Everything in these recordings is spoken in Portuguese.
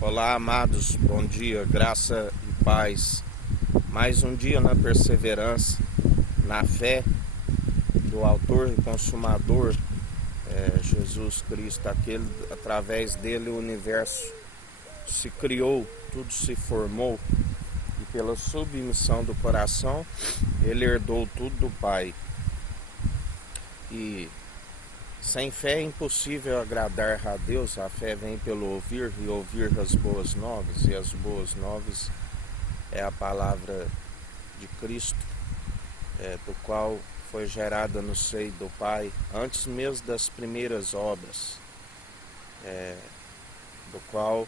Olá, amados, bom dia, graça e paz. Mais um dia na perseverança, na fé do autor e consumador, Jesus Cristo, aquele através dele o universo se criou, tudo se formou, e pela submissão do coração ele herdou tudo do Pai. E sem fé é impossível agradar a Deus. A fé vem pelo ouvir, e ouvir as boas novas, e as boas novas é a palavra de Cristo, do qual foi gerada no seio do Pai, antes mesmo das primeiras obras, do qual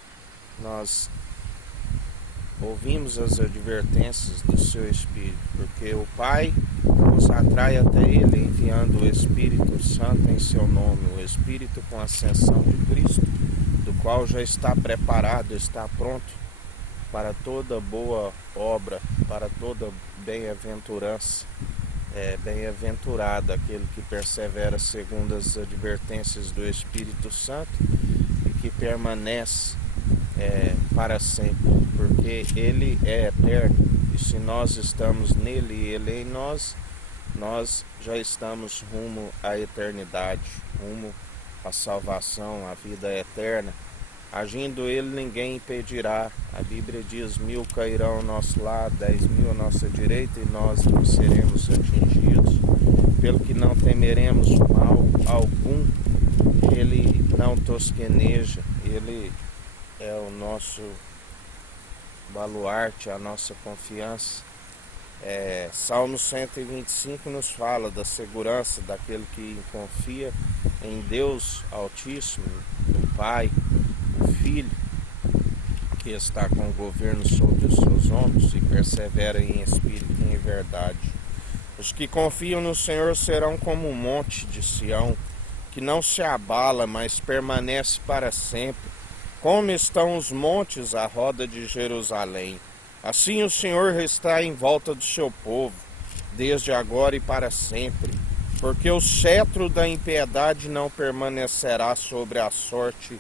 nós ouvimos as advertências do seu Espírito, porque o Pai nos atrai até Ele, enviando o Espírito Santo em seu nome, o Espírito com a ascensão de Cristo, do qual já está preparado, está pronto para toda boa obra, para toda bem-aventurança. Bem-aventurado aquele que persevera segundo as advertências do Espírito Santo e que permanece para sempre, porque Ele é eterno, e se nós estamos nele e Ele em nós, nós já estamos rumo à eternidade, rumo à salvação, à vida eterna. Agindo Ele, ninguém impedirá. A Bíblia diz: 1000 cairão ao nosso lado, 10.000 à nossa direita, e nós não seremos atingidos. Pelo que não temeremos mal algum. Ele não tosqueneja, Ele é o nosso baluarte, a nossa confiança. Salmo 125 nos fala da segurança daquele que confia em Deus Altíssimo, o Pai, o Filho, que está com o governo sobre os seus ombros e persevera em espírito e em verdade. Os que confiam no Senhor serão como um monte de Sião, que não se abala, mas permanece para sempre. Como estão os montes à roda de Jerusalém, assim o Senhor está em volta do seu povo, desde agora e para sempre. Porque o cetro da impiedade não permanecerá sobre a sorte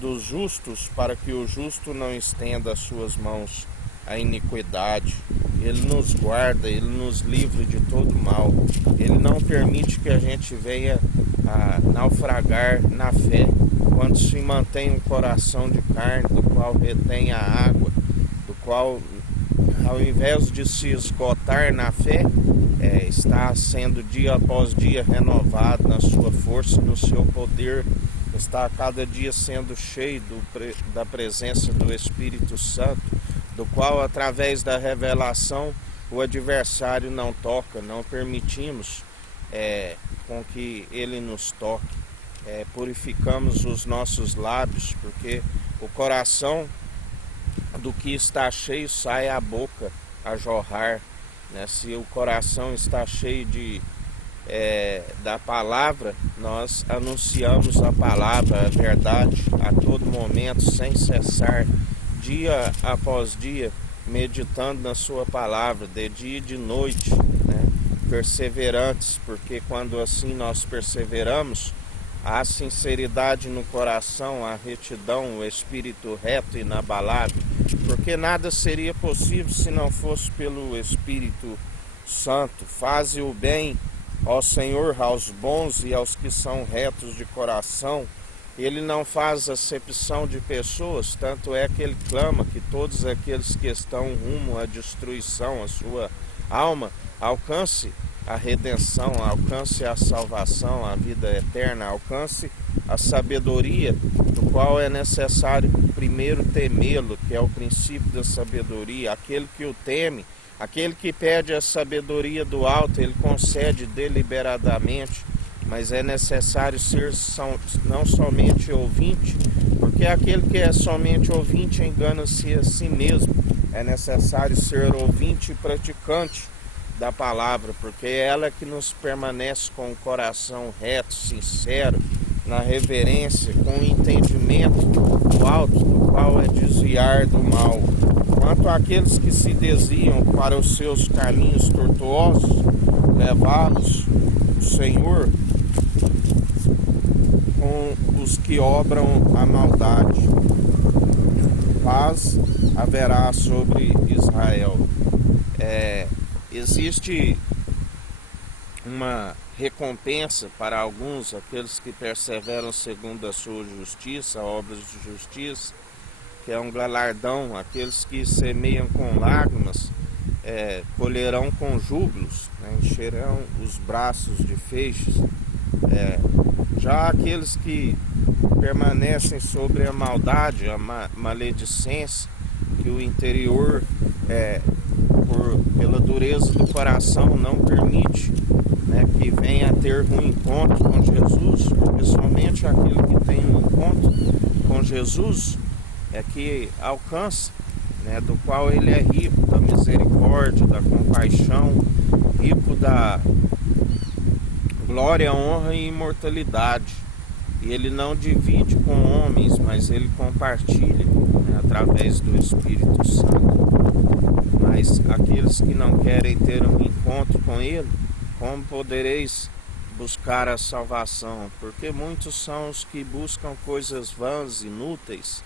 dos justos, para que o justo não estenda as suas mãos à iniquidade. Ele nos guarda, Ele nos livra de todo mal. Ele não permite que a gente venha a naufragar na fé, quando se mantém um coração de carne, do qual retém a água, do qual, ao invés de se esgotar na fé, está sendo dia após dia renovado na sua força, no seu poder, está a cada dia sendo cheio da presença do Espírito Santo, do qual, através da revelação, o adversário não toca, não permitimos com que ele nos toque. Purificamos os nossos lábios, porque o coração do que está cheio sai a boca a jorrar, né? Se o coração está cheio da palavra, nós anunciamos a palavra, a verdade, a todo momento, sem cessar, dia após dia, meditando na sua palavra, de dia e de noite, né? Perseverantes, porque quando assim nós perseveramos, há sinceridade no coração, a retidão, o espírito reto e inabalável, porque nada seria possível se não fosse pelo Espírito Santo. Faze o bem ao Senhor, aos bons e aos que são retos de coração. Ele não faz acepção de pessoas, tanto é que ele clama que todos aqueles que estão rumo à destruição, a sua alma, alcance a redenção, alcance a salvação, a vida eterna, alcance a sabedoria, do qual é necessário primeiro temê-lo, que é o princípio da sabedoria. Aquele que o teme, aquele que pede a sabedoria do alto, ele concede deliberadamente, mas é necessário ser não somente ouvinte, porque aquele que é somente ouvinte engana-se a si mesmo. É necessário ser ouvinte e praticante da palavra, porque é ela que nos permanece com o coração reto, sincero, na reverência, com o entendimento do alto, do qual é desviar do mal. Quanto àqueles que se desviam para os seus caminhos tortuosos, levá-los o Senhor com os que obram a maldade. paz haverá sobre Israel. Existe uma recompensa para alguns, aqueles que perseveram segundo a sua justiça, obras de justiça, que é um galardão. Aqueles que semeiam com lágrimas colherão com júbilos, né? Encherão os braços de feixes. Já aqueles que permanecem sobre a maldade, a maledicência, que o interior, pela dureza do coração, não permite, né, que venha a ter um encontro com Jesus, porque somente aquele que tem um encontro com Jesus é que alcança, né, do qual ele é rico da misericórdia, da compaixão, rico da glória, honra e imortalidade. E ele não divide com homens, mas ele compartilha, né, através do Espírito Santo. Mas aqueles que não querem ter um encontro com ele, como podereis buscar a salvação? Porque muitos são os que buscam coisas vãs, inúteis,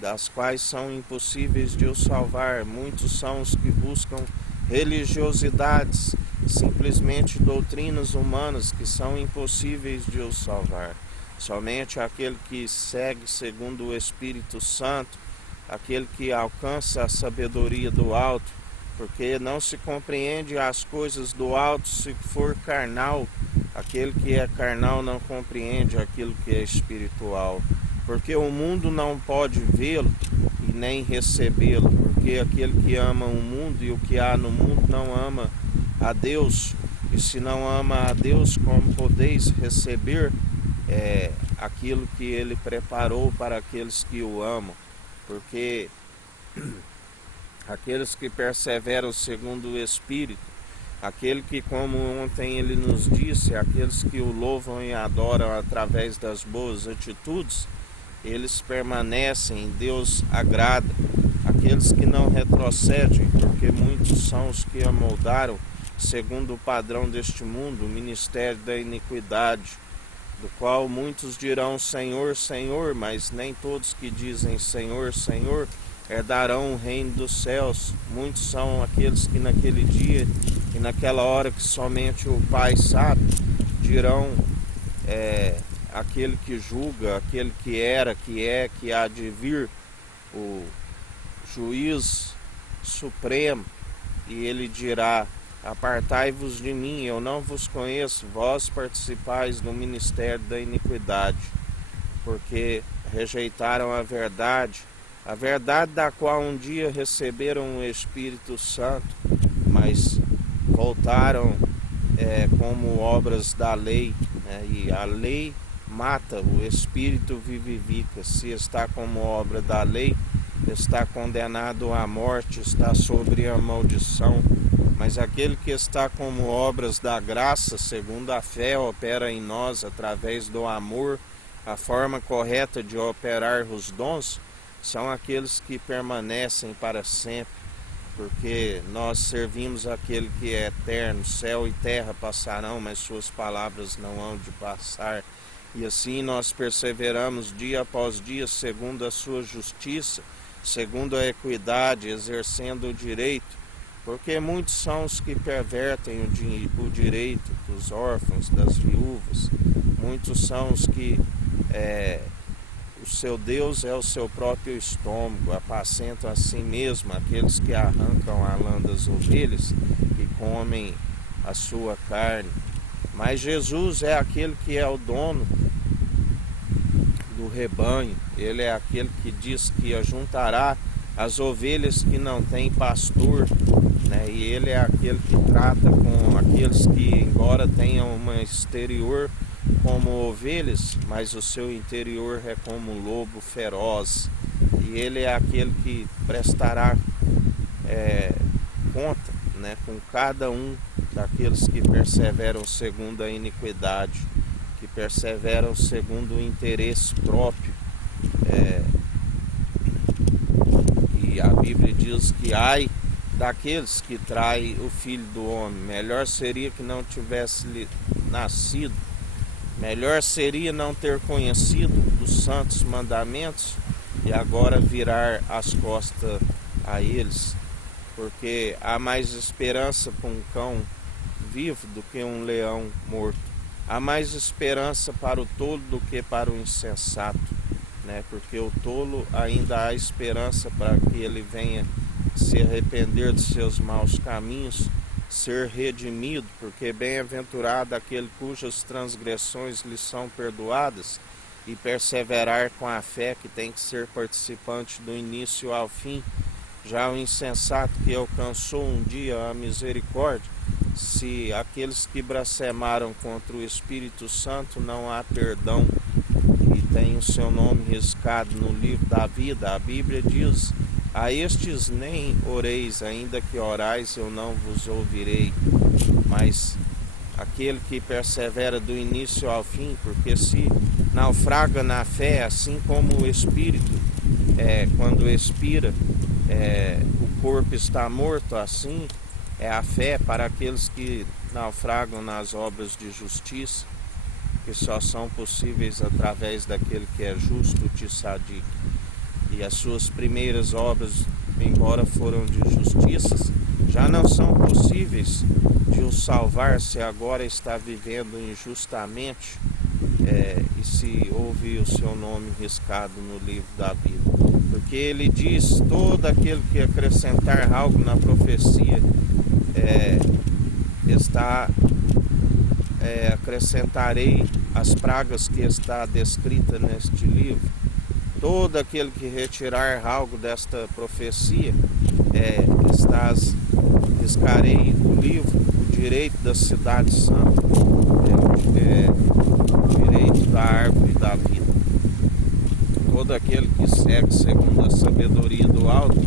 das quais são impossíveis de os salvar. Muitos são os que buscam religiosidades, simplesmente doutrinas humanas que são impossíveis de os salvar. Somente aquele que segue segundo o Espírito Santo, aquele que alcança a sabedoria do alto, porque não se compreende as coisas do alto se for carnal. Aquele que é carnal não compreende aquilo que é espiritual, porque o mundo não pode vê-lo e nem recebê-lo, porque aquele que ama o mundo e o que há no mundo não ama a Deus. E se não ama a Deus, como podeis receber aquilo que ele preparou para aqueles que o amam? Porque aqueles que perseveram segundo o Espírito, aquele que, como ontem ele nos disse, aqueles que o louvam e adoram através das boas atitudes, eles permanecem, Deus agrada. Aqueles que não retrocedem, porque muitos são os que amoldaram segundo o padrão deste mundo, o ministério da iniquidade, do qual muitos dirão Senhor, Senhor, mas nem todos que dizem Senhor, Senhor herdarão o reino dos céus. Muitos são aqueles que naquele dia e naquela hora que somente o Pai sabe, dirão, aquele que julga, aquele que era, que é, que há de vir, o juiz supremo, e ele dirá: apartai-vos de mim, eu não vos conheço, vós participais do ministério da iniquidade, porque rejeitaram a verdade da qual um dia receberam o Espírito Santo, mas voltaram como obras da lei, né? E a lei mata, o Espírito vivifica. Se está como obra da lei, está condenado à morte, está sobre a maldição. Mas aquele que está como obras da graça, segundo a fé, opera em nós através do amor, a forma correta de operar os dons, são aqueles que permanecem para sempre, porque nós servimos aquele que é eterno. Céu e terra passarão, mas suas palavras não hão de passar. E assim nós perseveramos dia após dia, segundo a sua justiça, segundo a equidade, exercendo o direito, porque muitos são os que pervertem o direito dos órfãos, das viúvas. Muitos são os que o seu Deus é o seu próprio estômago, apacentam a si mesmo, aqueles que arrancam a lã das ovelhas e comem a sua carne. Mas Jesus é aquele que é o dono do rebanho. Ele é aquele que diz que ajuntará as ovelhas que não têm pastor, né? E ele é aquele que trata com aqueles que, embora tenham uma exterior como ovelhas, mas o seu interior é como um lobo feroz. E ele é aquele que prestará conta, né, com cada um daqueles que perseveram segundo a iniquidade, que perseveram segundo o interesse próprio. E a Bíblia diz que ai daqueles que traem o Filho do Homem. Melhor seria que não tivesse nascido. Melhor seria não ter conhecido os santos mandamentos e agora virar as costas a eles, porque há mais esperança para um cão vivo do que um leão morto. Há mais esperança para o tolo do que para o insensato, né? Porque o tolo ainda há esperança para que ele venha se arrepender de seus maus caminhos, ser redimido, porque bem-aventurado aquele cujas transgressões lhe são perdoadas, e perseverar com a fé, que tem que ser participante do início ao fim. Já o insensato que alcançou um dia a misericórdia, se aqueles que blasfemaram contra o Espírito Santo, não há perdão, e tem o seu nome riscado no livro da vida. A Bíblia diz: a estes nem oreis, ainda que orais eu não vos ouvirei. Mas aquele que persevera do início ao fim, porque se naufraga na fé, assim como o Espírito, quando expira, o corpo está morto, assim é a fé para aqueles que naufragam nas obras de justiça, que só são possíveis através daquele que é justo, te sadique. E as suas primeiras obras, embora foram de justiça, já não são possíveis de o salvar se agora está vivendo injustamente, e se ouve o seu nome riscado no livro da vida. Porque ele diz: todo aquele que acrescentar algo na profecia, acrescentarei as pragas que está descrita neste livro. Todo aquele que retirar algo desta profecia, riscarei o livro, o direito da cidade santa, o direito da árvore da vida. Todo aquele que segue segundo a sabedoria do alto,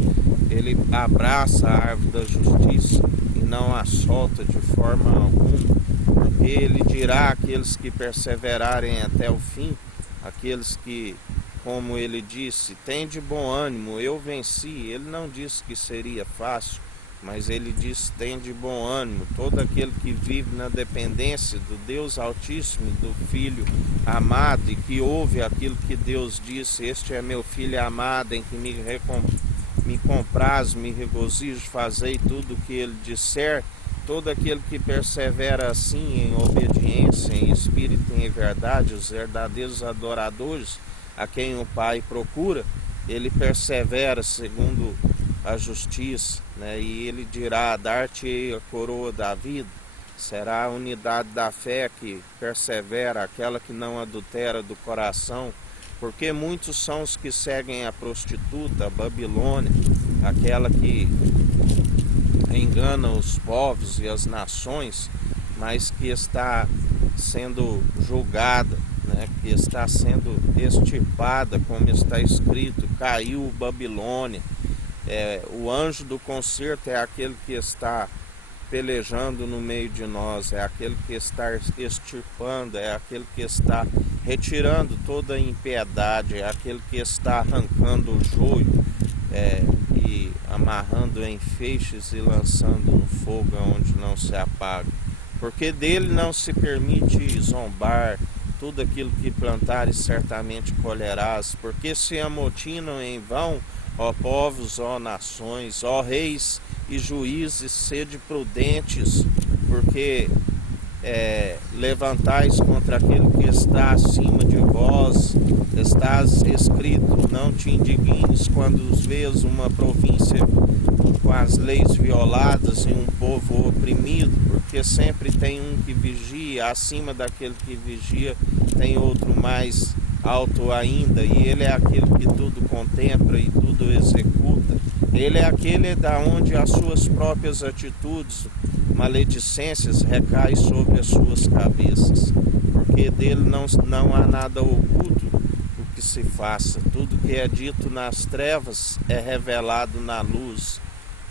ele abraça a árvore da justiça e não a solta de forma alguma, porque ele dirá àqueles que perseverarem até o fim, aqueles que, como ele disse, tem de bom ânimo, eu venci. Ele não disse que seria fácil, mas ele disse: tem de bom ânimo. Todo aquele que vive na dependência do Deus Altíssimo, do Filho amado, e que ouve aquilo que Deus disse: este é meu Filho amado, em que me compraz, me regozijo, fazei tudo o que ele disser. Todo aquele que persevera assim em obediência, em espírito e em verdade, os verdadeiros adoradores, a quem o Pai procura, ele persevera segundo a justiça, né? E ele dirá: dar-te-ei a coroa da vida. Será a unidade da fé que persevera, aquela que não adultera do coração, porque muitos são os que seguem a prostituta, a Babilônia, aquela que engana os povos e as nações, mas que está sendo julgada, né? Que está sendo extirpada, como está escrito: caiu Babilônia. O anjo do concerto é aquele que está pelejando no meio de nós, é aquele que está extirpando, é aquele que está retirando toda a impiedade, é aquele que está arrancando o joio, e amarrando em feixes e lançando no fogo onde não se apaga. Porque dele não se permite zombar. Tudo aquilo que plantares certamente colherás, porque se amotinam em vão, ó povos, ó nações, ó reis e juízes, sede prudentes, porque levantais contra aquele que está acima de vós. Estás escrito: não te indignes quando vês uma província com as leis violadas e um povo oprimido, porque sempre tem um que vigia, acima daquele que vigia tem outro mais alto ainda, e ele é aquele que tudo contempla e tudo executa. Ele é aquele da onde as suas próprias atitudes, maledicências, recaem sobre as suas cabeças, porque dele não há nada oculto o que se faça. Tudo que é dito nas trevas é revelado na luz,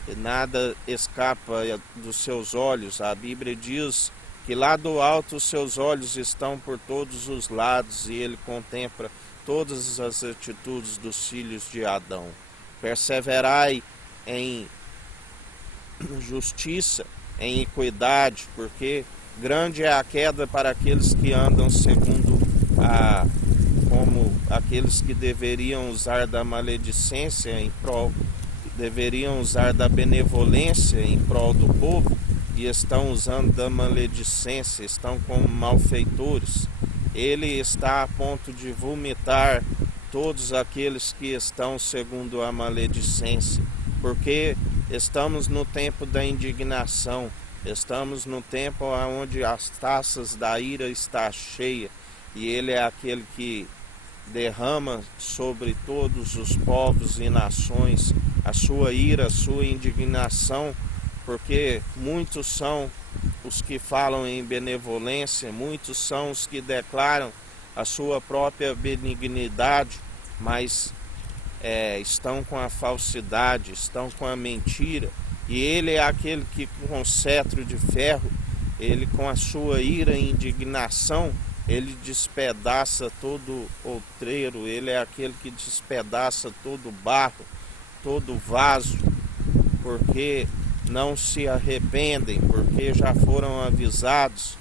e nada escapa dos seus olhos. A Bíblia diz que lá do alto os seus olhos estão por todos os lados, e ele contempla todas as atitudes dos filhos de Adão. Perseverai em justiça, em equidade, porque grande é a queda para aqueles que andam segundo como aqueles que deveriam usar da maledicência em prol, deveriam usar da benevolência em prol do povo, e estão usando da maledicência, estão como malfeitores. Ele está a ponto de vomitar todos aqueles que estão segundo a maledicência, porque estamos no tempo da indignação, estamos no tempo onde as taças da ira está cheia, e ele é aquele que derrama sobre todos os povos e nações a sua ira, a sua indignação, porque muitos são os que falam em benevolência, muitos são os que declaram a sua própria benignidade, mas estão com a falsidade, estão com a mentira, e ele é aquele que com cetro de ferro, ele com a sua ira e indignação, ele despedaça todo outreiro, ele é aquele que despedaça todo barro, todo vaso, porque não se arrependem, porque já foram avisados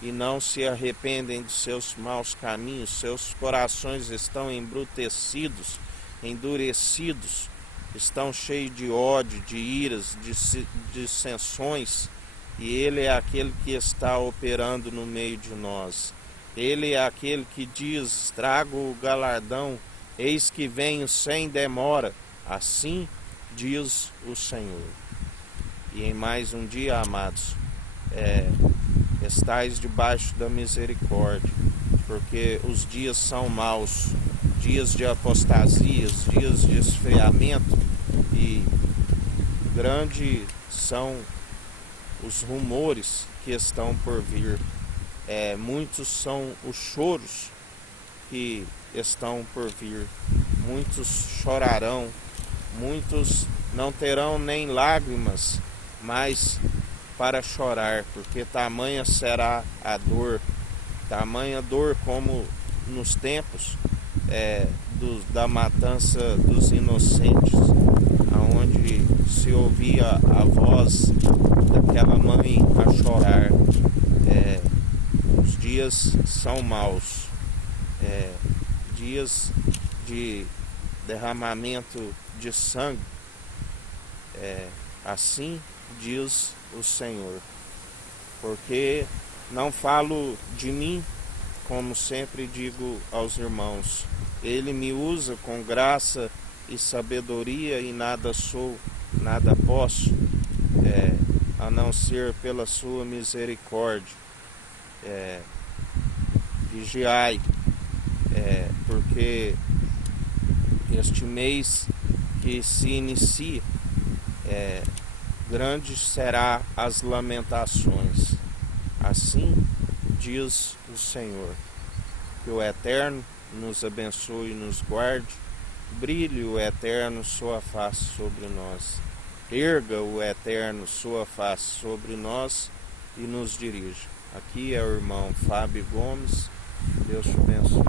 e não se arrependem de seus maus caminhos. Seus corações estão embrutecidos, endurecidos, estão cheios de ódio, de iras, de dissensões, e ele é aquele que está operando no meio de nós. Ele é aquele que diz: trago o galardão, eis que venho sem demora, assim diz o Senhor. E em mais um dia, amados, estais debaixo da misericórdia, porque os dias são maus, dias de apostasias, dias de esfriamento, e grandes são os rumores que estão por vir. Muitos são os choros que estão por vir, muitos chorarão, muitos não terão nem lágrimas mais para chorar, porque tamanha será a dor, tamanha dor como nos tempos da matança dos inocentes, aonde se ouvia a voz daquela mãe a chorar. Os dias são maus, dias de derramamento de sangue, assim diz o Senhor. Porque não falo de mim, como sempre digo aos irmãos, ele me usa com graça e sabedoria, e nada sou, nada posso, a não ser pela sua misericórdia. Vigiai, porque este mês que se inicia, grandes será as lamentações. Assim diz o Senhor. Que o Eterno nos abençoe e nos guarde, brilhe o Eterno sua face sobre nós, erga o Eterno sua face sobre nós e nos dirija. Aqui é o irmão Fábio Gomes. Deus te abençoe.